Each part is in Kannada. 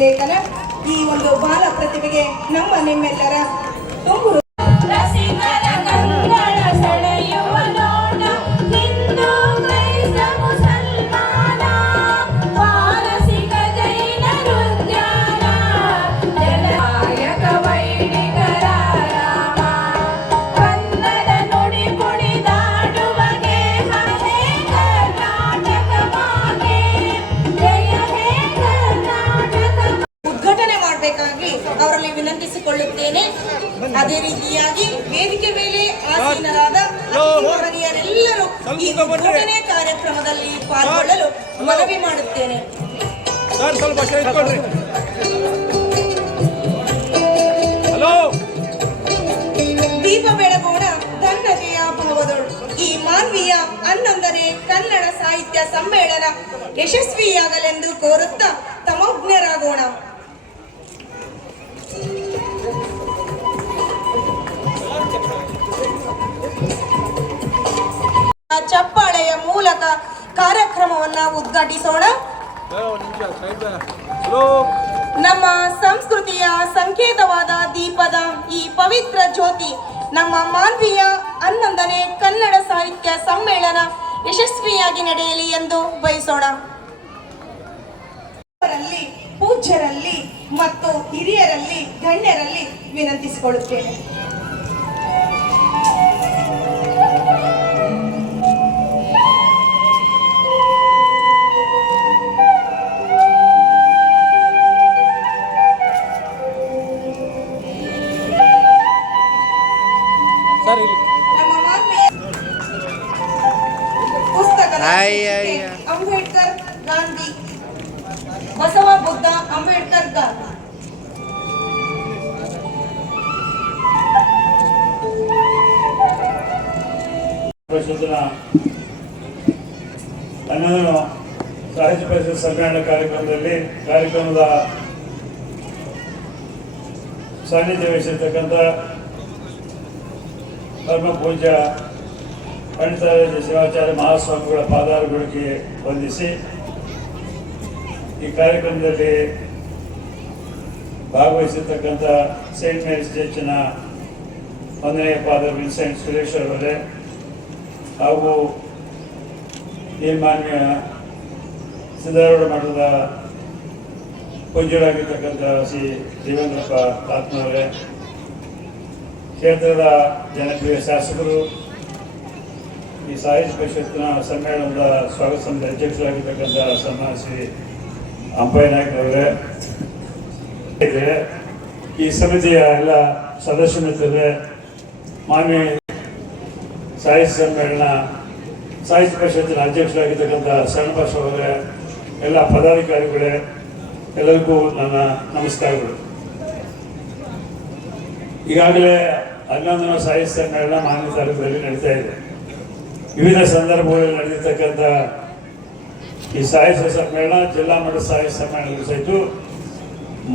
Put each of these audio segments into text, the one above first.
ಲೇಖನ ಈ ಒಂದು ಬಾಲ ಪ್ರತಿಭೆಗೆ ನಿಮ್ಮೆಲ್ಲರ ತುಂಬು ಅವರಲ್ಲಿ ವಿನಂತಿಸಿಕೊಳ್ಳುತ್ತೇನೆ. ಅದೇ ರೀತಿಯಾಗಿ ವೇದಿಕೆ ಮೇಲೆ ಆಸೀನರಾದ ಮಹನೀಯರೆಲ್ಲರೂ ಈ ಉದ್ಘಾಟನೆ ಕಾರ್ಯಕ್ರಮದಲ್ಲಿ ಪಾಲ್ಗೊಳ್ಳಲು ಮನವಿ ಮಾಡುತ್ತೇನೆ. ದೀಪ ಬೆಳಗೋಣ ಧನ್ಯತೆಯ ಭಾವದೊಳು. ಈ ಮಾನ್ವೀಯ 11ನೇ ಕನ್ನಡ ಸಾಹಿತ್ಯ ಸಮ್ಮೇಳನ ಯಶಸ್ವಿಯಾಗಲೆಂದು ಕೋರುತ್ತಾ ತಮೋಜ್ಞರಾಗೋಣ. ಚಪ್ಪಾಳೆಯ ಮೂಲಕ ಕಾರ್ಯಕ್ರಮವನ್ನ ಉದ್ಘಾಟಿಸೋಣ. ನಮ್ಮ ಸಂಸ್ಕೃತಿಯ ಸಂಕೇತವಾದ ದೀಪದ ಈ ಪವಿತ್ರ ಜ್ಯೋತಿ ನಮ್ಮ ಮಾನ್ವೀಯ 11ನೇ ಕನ್ನಡ ಸಾಹಿತ್ಯ ಸಮ್ಮೇಳನ ಯಶಸ್ವಿಯಾಗಿ ನಡೆಯಲಿ ಎಂದು ಬಯಸೋಣ. ಪೂಜ್ಯರಲ್ಲಿ ಮತ್ತು ಹಿರಿಯರಲ್ಲಿ ಗಣ್ಯರಲ್ಲಿ ವಿನಂತಿಸಿಕೊಳ್ಳುತ್ತೇನೆ. ಅಂಬೇಡ್ಕರ್ ಗಾಂಧಿ ಬಸವ ಬುದ್ಧ ಅಂಬೇಡ್ಕರ್ ಗಾಂಧಿ ಸಾಹಿತ್ಯ ಪರಿಷತ್ ಸಮ್ಮೇಳನ ಕಾರ್ಯಕ್ರಮದ ಸಾನ್ನಿಧ್ಯ ವಹಿಸಿರ್ತಕ್ಕಂಥ ಪರಮ ಪೂಜ್ಯ ಪಂಡಿತಾರಾಧ್ಯ ಶಿವಾಚಾರ್ಯ ಮಹಾಸ್ವಾಮಿಗಳ ಪಾದಾರಗಳಿಗೆ ವಂದಿಸಿ ಈ ಕಾರ್ಯಕ್ರಮದಲ್ಲಿ ಭಾಗವಹಿಸಿರ್ತಕ್ಕಂಥ ಸೇಂಟ್ ಮೇರಿಸ್ ಚರ್ಚಿನ 1ನೇ ಫಾದರ್ ವಿನ್ಸೆಂಟ್ ಸುರೇಶ್ ಅವರೇ ಹಾಗೂ ಈ ಮಾನ್ಯ ಸಿದ್ದಾರೂಢ ಮಠದ ಪೂಜ್ಯರಾಗಿರ್ತಕ್ಕಂಥ ಶ್ರೀ ದೇವೇಂದ್ರಪ್ಪ ಆತ್ಮವರೇ, ಕ್ಷೇತ್ರದ ಜನಪ್ರಿಯ ಶಾಸಕರು, ಈ ಸಾಹಿತ್ಯ ಪರಿಷತ್ತಿನ ಸಮ್ಮೇಳನದ ಸ್ವಾಗತ ಸಮಿತಿ ಅಧ್ಯಕ್ಷರಾಗಿರ್ತಕ್ಕಂಥ ಸನ್ಮಾನ್ಯ ಶ್ರೀ ಅಂಪಯ್ಯ ನಾಯ್ಕ ಅವರೇ, ಈ ಸಮಿತಿಯ ಎಲ್ಲ ಸದಸ್ಯ ಮಿತ್ರರೇ, ಮಾನ್ಯ ಸಾಹಿತ್ಯ ಸಮ್ಮೇಳನ ಸಾಹಿತ್ಯ ಪರಿಷತ್ತಿನ ಅಧ್ಯಕ್ಷರಾಗಿರ್ತಕ್ಕಂಥ ಶರಣಬಸವ ಅವರೇ, ಎಲ್ಲ ಪದಾಧಿಕಾರಿಗಳೇ, ಎಲ್ಲರಿಗೂ ನನ್ನ ನಮಸ್ಕಾರಗಳು. ಈಗಾಗಲೇ 11ನೇ ಸಾಹಿತ್ಯ ಸಮ್ಮೇಳನ ಮಾನ್ಯ ತಾಲೂಕಿನಲ್ಲಿ ನಡೀತಾ ಇದೆ. ವಿವಿಧ ಸಂದರ್ಭಗಳಲ್ಲಿ ನಡೆದಿರ್ತಕ್ಕಂಥ ಈ ಸಾಹಿತ್ಯ ಸಮ್ಮೇಳನ ಜಿಲ್ಲಾ ಮಟ್ಟದ ಸಾಹಿತ್ಯ ಸಮ್ಮೇಳನ ಸಹಿತ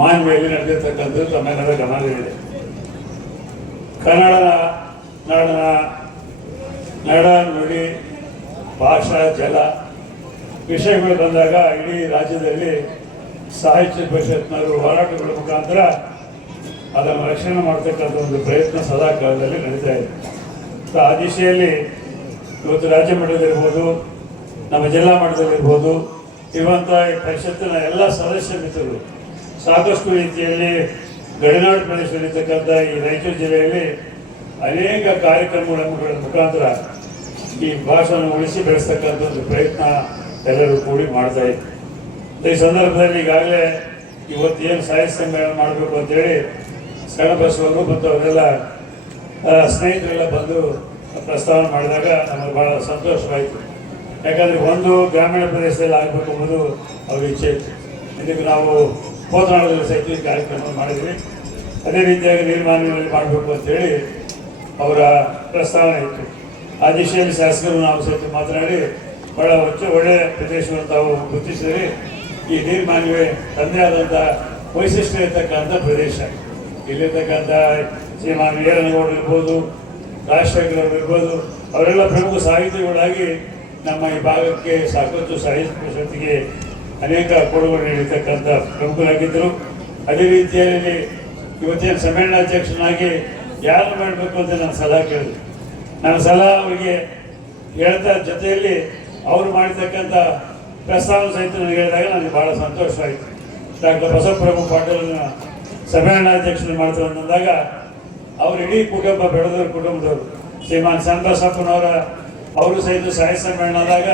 ಮಾನ್ವಿಯಲ್ಲಿ ನಡೆದಿರ್ತಕ್ಕಂಥದ್ದು ತಮ್ಮೆಲ್ಲರ ಗಮನದಲ್ಲಿದೆ. ಕನ್ನಡ ನಾಡಿನ ನಡ ನುಡಿ ಭಾಷಾ ಜಲ ವಿಷಯಗಳು ಬಂದಾಗ ಇಡೀ ರಾಜ್ಯದಲ್ಲಿ ಸಾಹಿತ್ಯ ಪರಿಷತ್ನವರು ಹೋರಾಟಗಳ ಮುಖಾಂತರ ಅದನ್ನು ರಕ್ಷಣೆ ಮಾಡ್ತಕ್ಕಂಥ ಒಂದು ಪ್ರಯತ್ನ ಸದಾ ಕಾಲದಲ್ಲಿ ನಡೀತಾ ಇದೆ. ಆ ದಿಶೆಯಲ್ಲಿ ಇವತ್ತು ರಾಜ್ಯ ಮಟ್ಟದಲ್ಲಿರ್ಬೋದು, ನಮ್ಮ ಜಿಲ್ಲಾ ಮಟ್ಟದಲ್ಲಿರ್ಬೋದು, ಇರುವಂಥ ಈ ಪರಿಷತ್ತಿನ ಎಲ್ಲ ಸದಸ್ಯ ಮಿತ್ರರು ಸಾಕಷ್ಟು ರೀತಿಯಲ್ಲಿ ಗಡಿನಾಡು ಪ್ರದೇಶದಲ್ಲಿರ್ತಕ್ಕಂಥ ಈ ರಾಯಚೂರು ಜಿಲ್ಲೆಯಲ್ಲಿ ಅನೇಕ ಕಾರ್ಯಕ್ರಮಗಳ ಮುಖಾಂತರ ಈ ಭಾಷೆಯನ್ನು ಉಳಿಸಿ ಬೆಳೆಸ್ತಕ್ಕಂಥ ಒಂದು ಪ್ರಯತ್ನ ಎಲ್ಲರೂ ಕೂಡಿ ಮಾಡ್ತಾ ಇದ್ದಾರೆ. ಈ ಸಂದರ್ಭದಲ್ಲಿ ಈಗಾಗಲೇ ಇವತ್ತು ಏನು ಸಾಹಿತ್ಯ ಸಮ್ಮೇಳನ ಮಾಡಬೇಕು ಅಂತೇಳಿ ಶರಣಬಸವರು ಮತ್ತು ಅವರೆಲ್ಲ ಸ್ನೇಹಿತರೆಲ್ಲ ಬಂದು ಪ್ರಸ್ತಾವನೆ ಮಾಡಿದಾಗ ನಮಗೆ ಭಾಳ ಸಂತೋಷವಾಯಿತು. ಯಾಕಂದರೆ ಒಂದು ಗ್ರಾಮೀಣ ಪ್ರದೇಶದಲ್ಲಿ ಆಗಬೇಕು ಎಂಬುದು ಅವ್ರ ಇಚ್ಛೆ ಇತ್ತು. ಇದಕ್ಕೆ ನಾವು ಕೋತನಾಳದಲ್ಲಿ ಸಹಿತ ಈ ಕಾರ್ಯಕ್ರಮ ಮಾಡಿದ್ವಿ. ಅದೇ ರೀತಿಯಾಗಿ ನಿರ್ಮಾಣದಲ್ಲಿ ಮಾಡಬೇಕು ಅಂತೇಳಿ ಅವರ ಪ್ರಸ್ತಾವನೆ ಇತ್ತು. ಆ ದಿಶೆಯಲ್ಲಿ ಶಾಸಕರು ನಾವು ಸಹಿತ ಮಾತನಾಡಿ ಭಾಳ ಒಳ್ಳೆಯ ಪ್ರದೇಶವನ್ನು ತಾವು ಗುರುತಿಸಿದರೆ ಈ ನೀರ್ಮಾನ್ಯವೇ ತನ್ನದೇ ಆದಂಥ ವೈಶಿಷ್ಟ್ಯ ಇರ್ತಕ್ಕಂಥ ಪ್ರದೇಶ. ಇಲ್ಲಿರ್ತಕ್ಕಂಥ ಶ್ರೀಮಾನ್ ವೀರನಗೌಡರು ಇರ್ಬೋದು, ರಾಜಶೇಖರವರು ಇರ್ಬೋದು, ಅವರೆಲ್ಲ ಪ್ರಮುಖ ಸಾಹಿತಿಗಳಾಗಿ ನಮ್ಮ ಈ ಭಾಗಕ್ಕೆ ಸಾಕಷ್ಟು ಸಾಹಿತ್ಯ ಪರಿಷತ್ತಿಗೆ ಅನೇಕ ಕೊಡುಗೆ ನೀಡಿರ್ತಕ್ಕಂಥ ಪ್ರಮುಖರಾಗಿದ್ದರು. ಅದೇ ರೀತಿಯಲ್ಲಿ ಇವತ್ತಿನ ಸಮ್ಮೇಳನಾಧ್ಯಕ್ಷನಾಗಿ ಯಾರು ಮಾಡಬೇಕು ಅಂತ ನಾನು ಸಲಹೆ ಕೇಳಿದೆ. ನಾನು ಸಲಹೆ ಅವರಿಗೆ ಹೇಳ್ತಾ ಜೊತೆಯಲ್ಲಿ ಅವರು ಮಾಡಿರ್ತಕ್ಕಂಥ ಪ್ರಸ್ತಾವ ಸಹಿತ ನನಗೆ ಹೇಳಿದಾಗ ನನಗೆ ಭಾಳ ಸಂತೋಷವಾಯಿತು. ಡಾಕ್ಟರ್ ಬಸವಪ್ರಭು ಪಾಟೀಲನ ಸಮ್ಮೇಳನಾಧ್ಯಕ್ಷರು ಮಾಡ್ತಾರೆ ಅಂತಂದಾಗ ಅವ್ರ ಇಡೀ ಕುಟುಂಬ ಬೆಳೆದವ್ರ ಕುಟುಂಬದವರು ಶ್ರೀಮಾನ್ ಚನ್ನಬಸಪ್ಪನವರ ಅವರು ಸಹಿತ ಸಾಹಿತ್ಯ ಸಮ್ಮೇಳನದಾಗ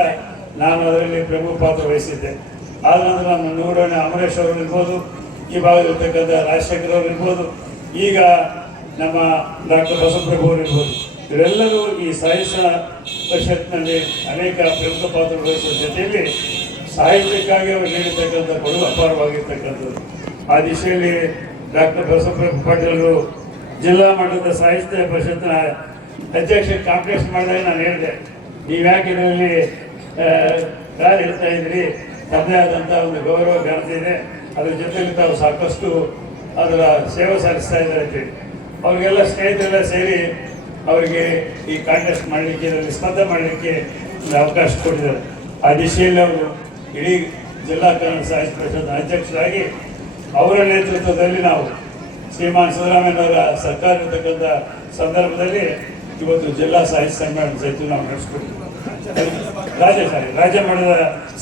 ನಾನು ಅದರಲ್ಲಿ ಪ್ರಮುಖ ಪಾತ್ರ ವಹಿಸಿದ್ದೆ. ಆದ ನಂತರ ನಮ್ಮ ನೂರನೇ ಅಮರೇಶ್ ಅವರು ಇರ್ಬೋದು, ಈ ಭಾಗದಲ್ಲಿರ್ತಕ್ಕಂಥ ರಾಜಶೇಖರ್ ಅವರು ಇರ್ಬೋದು, ಈಗ ನಮ್ಮ ಡಾಕ್ಟರ್ ಬಸವಪ್ರಭು ಅವರು ಇರ್ಬೋದು, ಇವರೆಲ್ಲರೂ ಈ ಸಾಹಿತ್ಯ ಪರಿಷತ್ನಲ್ಲಿ ಅನೇಕ ಪ್ರಮುಖ ಪಾತ್ರ ವಹಿಸುವ ಜೊತೆಯಲ್ಲಿ ಸಾಹಿತ್ಯಕ್ಕಾಗಿ ಅವರು ನೀಡಿರ್ತಕ್ಕಂಥ ಕೊಡುಗೆ ಅಪಾರವಾಗಿರ್ತಕ್ಕಂಥದ್ದು. ಆ ದಿಶೆಯಲ್ಲಿ ಡಾಕ್ಟರ್ ಬಸವಪ್ರಭು ಪಾಟೀಲರು ಜಿಲ್ಲಾ ಮಟ್ಟದ ಸಾಹಿತ್ಯ ಪರಿಷತ್ತಿನ ಅಧ್ಯಕ್ಷ ಕಾಂಪ್ಲೆಕ್ಸ್ ಮಾಡಿದಾಗ ನಾನು ಹೇಳಿದೆ, ನೀವು ಯಾಕೆ ಇದರಲ್ಲಿ ಕಾರ್ಯ ಇರ್ತಾ ಇದ್ರಿ, ತಮ್ಮದೇ ಆದಂಥ ಒಂದು ಗೌರವ ಘನತೆ ಇದೆ, ಅದ್ರ ಜೊತೆಗೆ ತಾವು ಸಾಕಷ್ಟು ಅದರ ಸೇವೆ ಸಲ್ಲಿಸ್ತಾ ಇದ್ದಾರೆ ಅಂತೇಳಿ ಅವರಿಗೆಲ್ಲ ಸ್ನೇಹಿತರೆಲ್ಲ ಸೇರಿ ಅವರಿಗೆ ಈ ಕಾಂಟೆಸ್ಟ್ ಮಾಡಲಿಕ್ಕೆ ಇದರಲ್ಲಿ ಸ್ಪರ್ಧೆ ಮಾಡಲಿಕ್ಕೆ ಒಂದು ಅವಕಾಶ ಕೊಟ್ಟಿದ್ದಾರೆ. ಆ ದಿಶೆಯಲ್ಲಿ ಅವರು ಇಡೀ ಜಿಲ್ಲಾ ಕನ್ನಡ ಸಾಹಿತ್ಯ ಪರಿಷತ್ನ ಅಧ್ಯಕ್ಷರಾಗಿ ಅವರ ನೇತೃತ್ವದಲ್ಲಿ ನಾವು ಶ್ರೀಮಾನ್ ಸಿದ್ದರಾಮಯ್ಯನವರ ಸರ್ಕಾರ ಇರತಕ್ಕಂಥ ಸಂದರ್ಭದಲ್ಲಿ ಇವತ್ತು ಜಿಲ್ಲಾ ಸಾಹಿತ್ಯ ಸಮ್ಮೇಳನ ಸಹಿತ ನಾವು ನಡೆಸ್ಕೊಡ್ತೀವಿ. ರಾಜ್ಯ ಮಟ್ಟದ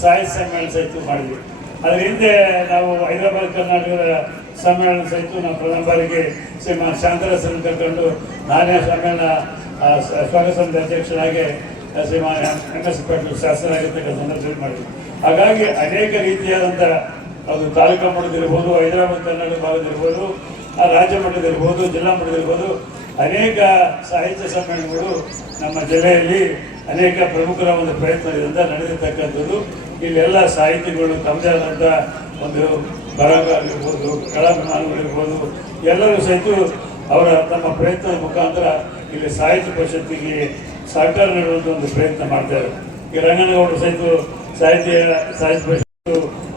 ಸಾಹಿತ್ಯ ಸಮ್ಮೇಳನ ಸಹಿತ ಮಾಡಿದ್ವಿ. ಅದರ ಹಿಂದೆ ನಾವು ಹೈದರಾಬಾದ್ ಕರ್ನಾಟಕದ ಸಮ್ಮೇಳನ ಸಹಿತ ನಾವು ಪ್ರಥಮ ಬಾರಿಗೆ ಶ್ರೀಮಾನ್ ಶಾಂತರಸನ್ನು ಕರ್ಕೊಂಡು ನಾನೇ ಸಮ್ಮೇಳನ ಸ್ವಾಗತ ಸಮಿತಿ ಅಧ್ಯಕ್ಷರಾಗಿ ಶ್ರೀಮಾನ್ ಎಂ.ಎಸ್. ಪಾಟೀಲ್ ಶಾಸಕರಾಗಿರ್ತಕ್ಕಂಥ ಸಂದರ್ಭದಲ್ಲಿ ಮಾಡಿದ್ವಿ. ಹಾಗಾಗಿ ಅನೇಕ ರೀತಿಯಾದಂಥ ಅದು ತಾಲೂಕು ಮಟ್ಟದಿರ್ಬೋದು, ಹೈದರಾಬಾದ್ ಕರ್ನಾಟಕ ಭಾಗದಿರ್ಬೋದು, ರಾಜ್ಯ ಮಟ್ಟದಿರ್ಬೋದು, ಜಿಲ್ಲಾ ಮಟ್ಟದಿರ್ಬೋದು, ಅನೇಕ ಸಾಹಿತ್ಯ ಸಮ್ಮೇಳನಗಳು ನಮ್ಮ ಜಿಲ್ಲೆಯಲ್ಲಿ ಅನೇಕ ಪ್ರಮುಖರ ಒಂದು ಪ್ರಯತ್ನದಿಂದ ನಡೆದಿರ್ತಕ್ಕಂಥದ್ದು. ಇಲ್ಲೆಲ್ಲ ಸಾಹಿತಿಗಳು ತಮ್ಮದೇ ಆದಂಥ ಒಂದು ಬರಹಗಾರರಿರ್ಬೋದು, ಕಲಾಭಿಮಾನಿಗಳಿರ್ಬೋದು, ಎಲ್ಲರೂ ಸಹಿತ ಅವರ ತಮ್ಮ ಪ್ರಯತ್ನದ ಮುಖಾಂತರ ಇಲ್ಲಿ ಸಾಹಿತ್ಯ ಪರಿಷತ್ತಿಗೆ ಸಹಕಾರ ನೀಡುವಂಥ ಒಂದು ಪ್ರಯತ್ನ ಮಾಡ್ತಾರೆ. ಈ ರಂಗನಗೌಡರು ಸಹಿತ ಸಾಹಿತ್ಯ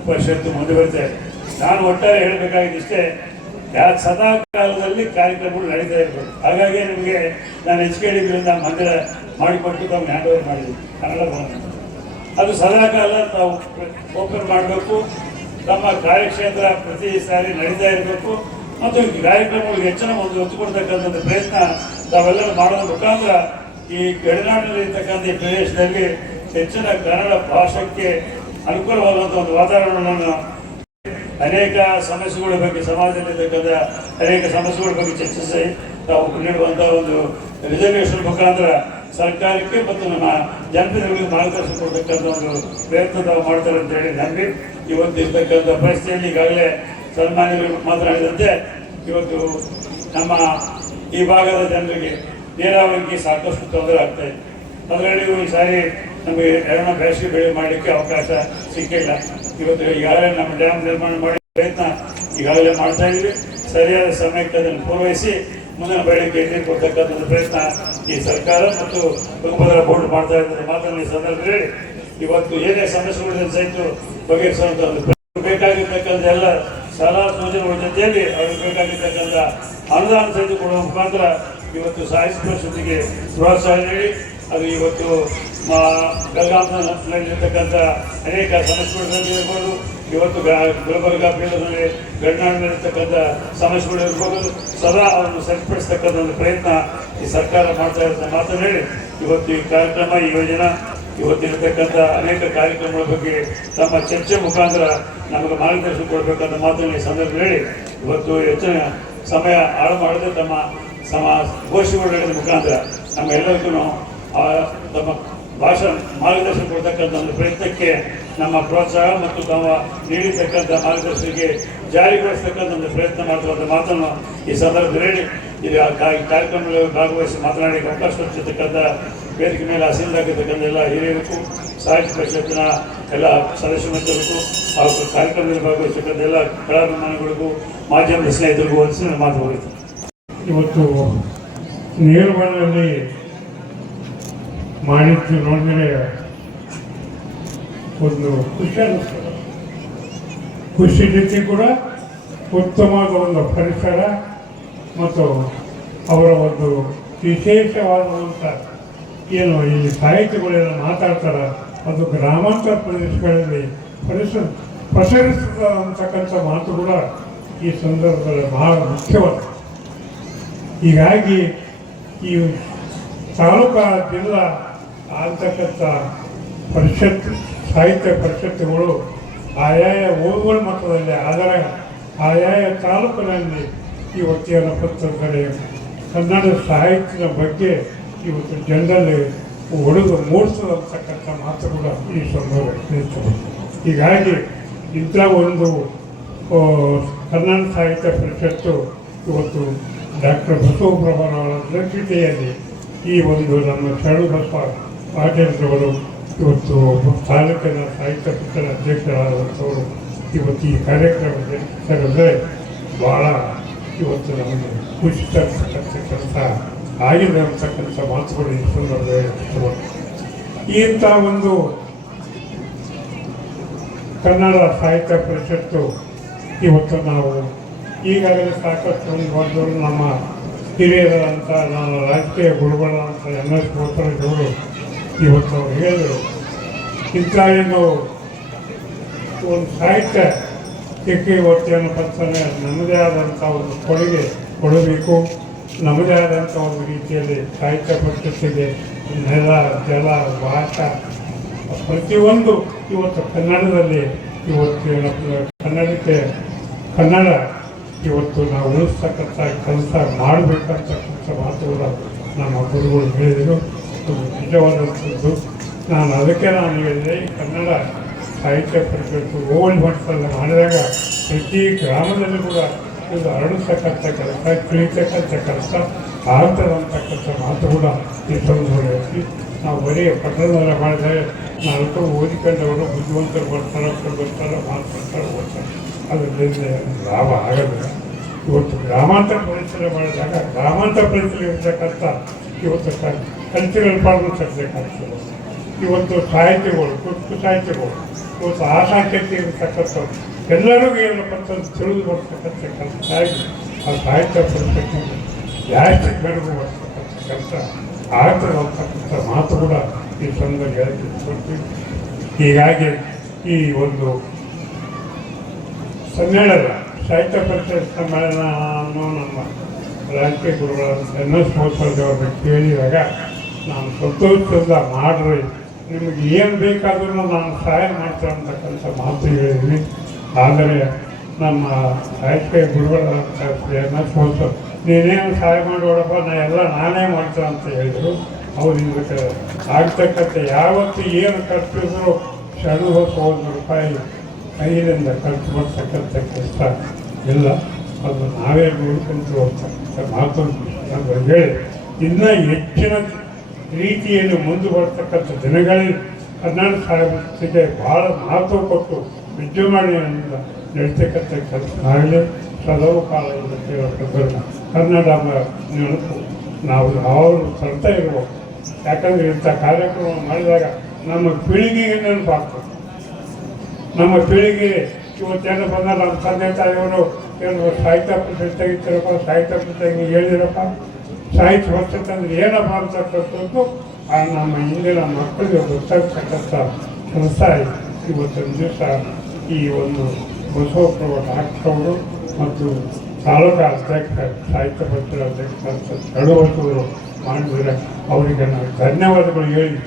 ಪರಿಷತ್ತು ಮುಂದುವರಿತಾ ಇದೆ. ನಾನು ಒಟ್ಟಾರೆ ಹೇಳಬೇಕಾಗಿದ್ದಿಷ್ಟೇ, ಸದಾ ಕಾಲದಲ್ಲಿ ಕಾರ್ಯಕ್ರಮಗಳು ನಡೀತಾ ಇರ್ಬೋದು. ಹಾಗಾಗಿ ನಿಮಗೆ ನಾನು HKDBಯಿಂದ ಮಂದಿರ ಮಾಡಿಕೊಟ್ಟು ತಮ್ಮ ಹ್ಯಾಂಡ್ ಓವರ್ ಮಾಡಿದ್ವಿ ಕನ್ನಡ ಭವನ. ಅದು ಸದಾ ಕಾಲ ತಾವು ಓಪನ್ ಮಾಡಬೇಕು, ತಮ್ಮ ಕಾರ್ಯಕ್ಷೇತ್ರ ಪ್ರತಿ ಸಾರಿ ನಡೀತಾ ಇರಬೇಕು ಮತ್ತು ಈ ಕಾರ್ಯಕ್ರಮಗಳಿಗೆ ಹೆಚ್ಚಿನ ಒಂದು ಒತ್ತು ಕೊಡ್ತಕ್ಕಂಥ ಪ್ರಯತ್ನ ತಾವೆಲ್ಲರೂ ಮಾಡೋದ್ರ ಮುಖಾಂತರ ಈ ಗಡಿನಾಡಿನಲ್ಲಿ ಇರ್ತಕ್ಕಂಥ ಈ ಪ್ರದೇಶದಲ್ಲಿ ಹೆಚ್ಚಿನ ಕನ್ನಡ ಭಾಷೆಗೆ ಅನುಕೂಲವಾದಂಥ ಒಂದು ವಾತಾವರಣವನ್ನು ಅನೇಕ ಸಮಸ್ಯೆಗಳ ಬಗ್ಗೆ ಸಮಾಜದಲ್ಲಿರ್ತಕ್ಕಂಥ ಅನೇಕ ಸಮಸ್ಯೆಗಳ ಬಗ್ಗೆ ಚರ್ಚಿಸಿ ತಾವು ನೀಡುವಂಥ ಒಂದು ರಿಸರ್ವೇಷನ್ ಮುಖಾಂತರ ಸರ್ಕಾರಕ್ಕೆ ಮತ್ತು ನಮ್ಮ ಜನಪ್ರತಿನಿಧಿಗಳಿಗೆ ಮಾರ್ಗದರ್ಶನ ಕೊಡ್ತಕ್ಕಂಥ ಒಂದು ಪ್ರಯತ್ನ ತಾವು ಮಾಡ್ತಾರೆ ಅಂತ ಹೇಳಿ ನಂಬಿ ಇವತ್ತು ಇರ್ತಕ್ಕಂಥ ಪರಿಸ್ಥಿತಿಯಲ್ಲಿ ಈಗಾಗಲೇ ಸನ್ಮಾನ್ಯರು ಮಾತನಾಡಿದಂತೆ ಇವತ್ತು ನಮ್ಮ ಈ ಭಾಗದ ಜನರಿಗೆ ನೀರಾವರಿಗೆ ಸಾಕಷ್ಟು ತೊಂದರೆ ಆಗ್ತಾಯಿದೆ. ಅದರಲ್ಲಿ ಈ ಸಾರಿ ನಮಗೆ ಎರಡನೇ ಬೇಸಿಗೆ ಬೆಳೆ ಮಾಡಲಿಕ್ಕೆ ಅವಕಾಶ ಸಿಕ್ಕಿಲ್ಲ. ಇವತ್ತು ಈಗಾಗಲೇ ನಮ್ಮ ಡ್ಯಾಮ್ ನಿರ್ಮಾಣ ಮಾಡಿ ಪ್ರಯತ್ನ ಈಗಾಗಲೇ ಮಾಡ್ತಾ ಇದ್ವಿ. ಸರಿಯಾದ ಸಮಯಕ್ಕೆ ಅದನ್ನು ಪೂರೈಸಿ ಮುಂದಿನ ಬೆಳೆಗೆ ನೀರು ಕೊಡ್ತಕ್ಕಂಥ ಪ್ರಯತ್ನ ಈ ಸರ್ಕಾರ ಮತ್ತು ತುಂಗಭದ್ರಾ ಬೋರ್ಡ್ ಮಾಡ್ತಾ ಇದ್ದಾರೆ. ಮಾತನ್ನು ಈ ಸಂದರ್ಭದಲ್ಲಿ ಇವತ್ತು ಏನೇ ಸಮಸ್ಯೆಗಳಿದೆ ಸಹಿತ ಬಗೆಹರಿಸುವಂಥ ಒಂದು ಬೇಕಾಗಿರ್ತಕ್ಕಂಥ ಎಲ್ಲ ಸಲಹಾ ಸೂಚನೆಗಳ ಜೊತೆಯಲ್ಲಿ ಅವ್ರಿಗೆ ಬೇಕಾಗಿರ್ತಕ್ಕಂಥ ಅನುದಾನ ಸಹಿತ ಕೊಡುವ ಮುಖಾಂತರ ಇವತ್ತು ಸಾಹಿತ್ಯ ಪರಿಷತ್ತಿಗೆ ಪ್ರೋತ್ಸಾಹ ನೀಡಿ ಅದು ಇವತ್ತು ಬೆಳಗಾಂನಲ್ಲಿರ್ತಕ್ಕಂಥ ಅನೇಕ ಸಮಸ್ಯೆಗಳು ಇರ್ಬೋದು, ಇವತ್ತು ಗುಲ್ಬರ್ಗ ಬೀದರ್ನಲ್ಲಿ ಗಡಿನಾಡಿನಲ್ಲಿರ್ತಕ್ಕಂಥ ಸಮಸ್ಯೆಗಳು ಇರ್ಬೋದು, ಸದಾ ಅವನ್ನು ಸರಿಪಡಿಸ್ತಕ್ಕಂಥ ಒಂದು ಪ್ರಯತ್ನ ಈ ಸರ್ಕಾರ ಮಾಡ್ತಾ ಇರೋದನ್ನ ಮಾತನ್ನು ಹೇಳಿ ಇವತ್ತು ಈ ಕಾರ್ಯಕ್ರಮ, ಈ ಯೋಜನೆ, ಇವತ್ತಿರತಕ್ಕಂಥ ಅನೇಕ ಕಾರ್ಯಕ್ರಮಗಳ ಬಗ್ಗೆ ತಮ್ಮ ಚರ್ಚೆ ಮುಖಾಂತರ ನಮಗೆ ಮಾರ್ಗದರ್ಶನ ಕೊಡಬೇಕಂತ ಮಾತನ್ನು ಈ ಸಂದರ್ಭದಲ್ಲಿ ಹೇಳಿ ಇವತ್ತು ಹೆಚ್ಚಿನ ಸಮಯ ಹಾಳು ಮಾಡದೆ ತಮ್ಮ ಘೋಷಣೆಗಳು ನಡೆದ ಮುಖಾಂತರ ನಮ್ಮೆಲ್ಲರಿಗೂ ತಮ್ಮ ಭಾಷಣ ಮಾರ್ಗದರ್ಶನ ಕೊಡ್ತಕ್ಕಂಥ ಒಂದು ಪ್ರಯತ್ನಕ್ಕೆ ನಮ್ಮ ಪ್ರೋತ್ಸಾಹ ಮತ್ತು ತಾವು ನೀಡಿರ್ತಕ್ಕಂಥ ಮಾರ್ಗದರ್ಶನಕ್ಕೆ ಜಾರಿಗೊಳಿಸ್ತಕ್ಕಂಥ ಒಂದು ಪ್ರಯತ್ನ ಮಾಡ್ತಕ್ಕಂಥ ಮಾತನ್ನು ಈ ಸಂದರ್ಭದಲ್ಲಿ ಹೇಳಿ ಇದು ಕಾರ್ಯಕ್ರಮದಲ್ಲಿ ಭಾಗವಹಿಸಿ ಮಾತನಾಡಿ ಅವಕಾಶ ಕೊಡ್ತಿರ್ತಕ್ಕಂಥ ವೇದಿಕೆ ಮೇಲೆ ಆಸೀನರಾಗಿರ್ತಕ್ಕಂಥ ಎಲ್ಲ ಹಿರಿಯರಿಗೂ, ಸಾಹಿತ್ಯ ಪರಿಷತ್ತಿನ ಎಲ್ಲ ಸದಸ್ಯ ಮಿತ್ರರಿಗೂ ಹಾಗೂ ಕಾರ್ಯಕ್ರಮದಲ್ಲಿ ಭಾಗವಹಿಸ್ತಕ್ಕಂಥ ಎಲ್ಲ ಕಲಾಭಿಮಾನಿಗಳಿಗೂ ಮಾಧ್ಯಮದ ಸ್ನೇಹಿತರಿಗೂ ಹೊಲಿಸಿ ನನ್ನ ಮಾತು ಹೋಗಿತ್ತು. ಇವತ್ತು ನೇರವಾಗಿ ಮಾಡಿದ್ದು ನೋಡಿದರೆ ಒಂದು ಖುಷಿ ಅನ್ನಿಸ್ತದೆ. ಖುಷಿ ಜೊತೆ ಕೂಡ ಉತ್ತಮವಾದ ಒಂದು ಪರಿಸರ ಮತ್ತು ಅವರ ಒಂದು ವಿಶೇಷವಾದಂಥ ಏನು ಈ ಸಾಹಿತ್ಯಗಳೆಲ್ಲ ಮಾತಾಡ್ತಾರೆ, ಅದು ಗ್ರಾಮಾಂತರ ಪ್ರದೇಶಗಳಲ್ಲಿ ಪ್ರಸರಿಸ್ತದ ಅಂತಕ್ಕಂಥ ಮಾತು ಕೂಡ ಈ ಸಂದರ್ಭದಲ್ಲಿ ಬಹಳ ಮುಖ್ಯವಾದ. ಹೀಗಾಗಿ ಈ ತಾಲೂಕಾ ಜಿಲ್ಲಾ ಅಂತಕ್ಕಂಥ ಪರಿಷತ್ ಸಾಹಿತ್ಯ ಪರಿಷತ್ತುಗಳು ಆಯಾಯ ಊರುಗಳ ಮಟ್ಟದಲ್ಲಿ ಆದರೆ ಆಯಾಯ ತಾಲೂಕಿನಲ್ಲಿ ಇವತ್ತಿನ ಪತ್ರದಲ್ಲಿ ಕನ್ನಡ ಸಾಹಿತ್ಯದ ಬಗ್ಗೆ ಇವತ್ತು ಜನರಲ್ಲಿ ಒಡೆದು ಮೂಡಿಸತಕ್ಕಂಥ ಮಾತು ಕೂಡ ಈ ಸಂದರ್ಭ. ಹೀಗಾಗಿ ಇಂಥ ಒಂದು ಕನ್ನಡ ಸಾಹಿತ್ಯ ಪರಿಷತ್ತು ಇವತ್ತು ಡಾಕ್ಟರ್ ಬಸವಪ್ರಭರವರ ಅಧ್ಯಕ್ಷತೆಯಲ್ಲಿ ಈ ಒಂದು ನಮ್ಮ ಶರಣಬಸವ ಪಾಟೀಲ್ರವರು ಇವತ್ತು ತಾಲೂಕಿನ ಸಾಹಿತ್ಯ ಪರಿಷತ್ ಅಧ್ಯಕ್ಷರಾದಂಥವರು ಇವತ್ತು ಈ ಕಾರ್ಯಕ್ರಮದಲ್ಲಿ ಸೇರಿದ್ರೆ ಭಾಳ ಇವತ್ತು ನಮಗೆ ಖುಷಿ ತರ್ತಕ್ಕಂಥ ಕೆಲಸ ಆಗಿದೆ ಅಂತಕ್ಕಂಥ ಮಾತುಗಳು ಈ ಸಂದರ್ಭದಲ್ಲಿ. ಇಂಥ ಒಂದು ಕನ್ನಡ ಸಾಹಿತ್ಯ ಪರಿಷತ್ತು ಇವತ್ತು ನಾವು ಈಗಾಗಲೇ ಸಾಕಷ್ಟು ಒಂದು ನಮ್ಮ ಹಿರಿಯರಂಥ ನಮ್ಮ ರಾಜಕೀಯ ಗುರುಗಳಂಥ MS ಗೋಪಾಲಜವರು ಇವತ್ತು ಅವ್ರು ಹೇಳಿದರು, ಇಂಥ ಏನು ಒಂದು ಸಾಹಿತ್ಯಕ್ಕೆ ಇವತ್ತೇನು ಬರ್ತಾನೆ ನಮ್ಮದೇ ಆದಂಥ ಒಂದು ಕೊಡುಗೆ ಕೊಡಬೇಕು, ನಮ್ಮದೇ ಆದಂಥ ಒಂದು ರೀತಿಯಲ್ಲಿ ಸಾಹಿತ್ಯ ಪರಿಷತ್ತಿಗೆ ನೆಲ ಜಲ ಭಾಷಾ ಪ್ರತಿಯೊಂದು ಇವತ್ತು ಕನ್ನಡದಲ್ಲಿ ಇವತ್ತು ಕನ್ನಡ ಇವತ್ತು ನಾವು ಉಳಿಸ್ತಕ್ಕಂಥ ಕೆಲಸ ಮಾಡಬೇಕಂತಕ್ಕಂಥ ಮಾತುಗಳ ನಮ್ಮ ಗುರುಗಳು ಹೇಳಿದರು. ನಿಜವಾದಂಥದ್ದು. ಅದಕ್ಕೆ ನಾನು ಹೇಳಿದೆ, ಈ ಕನ್ನಡ ಸಾಹಿತ್ಯ ಪರಿಷತ್ತು ಓಲ್ಡ್ ಮಟ್ಟದಲ್ಲಿ ಮಾಡಿದಾಗ ಪ್ರತಿ ಗ್ರಾಮದಲ್ಲಿ ಕೂಡ ಇದು ಹರಡಿಸ್ತಕ್ಕಂಥ ಕೆಲಸ, ತಿಳಿತಕ್ಕಂಥ ಕೆಲಸ ಆಗ್ತದಂತಕ್ಕಂಥ ಮಾತು ಕೂಡ ಈ ಸಂದರ್ಭದಲ್ಲಿ ನಾವು ಬರೀ ಪಟ್ಟಣದಲ್ಲಿ ಮಾಡಿದರೆ 4 ಓದಿಕೊಂಡವರು ಬುದ್ಧಿವಂತರು ಬರ್ತಾರೆ ಮಾತಾಡ್ತಾರೆ ಹೋಗ್ತಾರೆ, ಅದರಿಂದ ಲಾಭ ಆಗೋದಿಲ್ಲ. ಇವತ್ತು ಗ್ರಾಮಾಂತರ ಪರಿಸರ ಮಾಡಿದಾಗ ಗ್ರಾಮಾಂತರ ಪರಿಸರ ಇರ್ತಕ್ಕಂಥ ಇವತ್ತು ಕಲ್ಚರಲ್ ಪ್ರಾಬ್ಲಮ್ ತರಬೇಕಾಗ್ತದೆ. ಇವತ್ತು ಸಾಹಿತ್ಯಗಳು ಕುಟುಂಬ ಸಾಹಿತ್ಯಗಳು ಇವತ್ತು ಆಸಕ್ತಿ ಇರತಕ್ಕಂಥವ್ರು ಎಲ್ಲರಿಗೂ ಏನಪ್ಪ ಅಂತ ತಿಳಿದು ಬರ್ತಕ್ಕಂಥ ಕೆಲಸ ಆಗಿ ಆ ಸಾಹಿತ್ಯ ಪರಿಷತ್ತು ಜಾಸ್ತಿ ಬೆಳೆದು ಬರ್ತಕ್ಕಂಥ ಕೆಲಸ ಆಗ್ತದೆ ಅಂತಕ್ಕಂಥ ಮಾತು ಕೂಡ ಈ ಸಂದರ್ಭ ಹೇಳ್ತಿರ್ತೀವಿ. ಹೀಗಾಗಿ ಈ ಒಂದು ಸಮ್ಮೇಳನ ಸಾಹಿತ್ಯ ಪರಿಷತ್ ಸಮ್ಮೇಳನ ಅನ್ನೋ ನಮ್ಮ ರಾಜಕೀಯ ಗುರುಗಳಾದ MS ಗೋಪಾಲಜವ್ರನ್ನ ಕೇಳಿದಾಗ ನಾನು ಸಂತೋಷದಿಂದ ಮಾಡ್ರಿ, ನಿಮಗೆ ಏನು ಬೇಕಾದರೂ ನಾನು ಸಹಾಯ ಮಾಡ್ತೇನೆ ಅಂತಕ್ಕಂಥ ಮಾತು ಹೇಳಿದ್ವಿ. ಆದರೆ ನಮ್ಮ ಸಾಹಿತ್ಯ ಗುರುಗಳಾದಂಥ MS ಗೋಪಾಲ್ ನೀನೇನು ಸಹಾಯ ಮಾಡೋಡಪ್ಪ ನಾನೇ ಮಾಡ್ತೇನೆ ಅಂತ ಹೇಳಿದರು. ಅವ್ರು ಇದಕ್ಕೆ ಆಗ್ತಕ್ಕಂಥ ಯಾವತ್ತು ಏನು ಖರ್ಚಿದ್ರು ಶರಣಬಸವ ₹1 ಕೈಯಿಂದ ಖರ್ಚು ಮಾಡ್ತಕ್ಕಂಥ ಕೆಲಸ ಇಲ್ಲ, ಅದು ನಾವೇ ನೋಡ್ಕೊಂಡು ಹೋಗ್ತಕ್ಕಂಥ ಮಾತು ಅಂತ ಹೇಳಿ ಇನ್ನೂ ಹೆಚ್ಚಿನ ರೀತಿಯಲ್ಲಿ ಮುಂದೆ ಬರ್ತಕ್ಕಂಥ ದಿನಗಳಲ್ಲಿ ಕನ್ನಡ ಸಾಹಿತ್ಯಕ್ಕೆ ಭಾಳ ಮಹತ್ವ ಕೊಟ್ಟು ವಿದ್ಯಮಾನೆಯಿಂದ ನಡೀತಕ್ಕಂಥ ಕೆಲಸ ಆಗಲಿ ಸದವು ಕಾಲದಿಂದ ಕೇಳೋಣ. ಕನ್ನಡ ನೆನಪು ನಾವು ಯಾವಾಗಲೂ ತರ್ತಾ ಇರ್ಬೋದು. ಯಾಕಂದರೆ ಇಂಥ ಕಾರ್ಯಕ್ರಮ ಮಾಡಿದಾಗ ನಮ್ಮ ಪೀಳಿಗೆಗೆ ನೆನಪಾಗ್ತದೆ. ನಮ್ಮ ಪೀಳಿಗೆ ಇವತ್ತೇನು ಬಂದ ನಮ್ಮ ತಂದೆ ತಾಯಿಯವರು ಏನು ಸಾಹಿತ್ಯ ಪರಿಷತ್ ತೆಗಿತೀರಪ್ಪ, ಸಾಹಿತ್ಯ ಪರಿಷತ್ ಹೇಳಿರಪ್ಪ, ಸಾಹಿತ್ಯ ಪರಿಷತ್ ಅಂದರೆ ಏನಪ್ಪ ಅಂತಕ್ಕಂಥದ್ದು ನಮ್ಮ ಹಿಂದಿನ ಮಕ್ಕಳಿಗೆ ಗೊತ್ತಾಗ್ತಕ್ಕಂಥ ಕೆಲಸ ಇವತ್ತಿನ ದಿವಸ ಈ ಒಂದು ಬಸವಪ್ರಭ ಡಾಕ್ಟರ್ ಮತ್ತು ತಾಲೂಕಾ ಅಧ್ಯಕ್ಷ ಸಾಹಿತ್ಯ ಪರಿಷತ್ ಅಧ್ಯಕ್ಷ ಶರಣಬಸವರು ಮಾಡಿದರೆ ಅವರಿಗೆ ನಾವು ಧನ್ಯವಾದಗಳು ಹೇಳಿ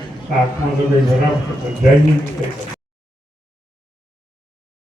ಆತ್ಮದಲ್ಲಿ ಜನ ಜೈ ಹಿಂದ್.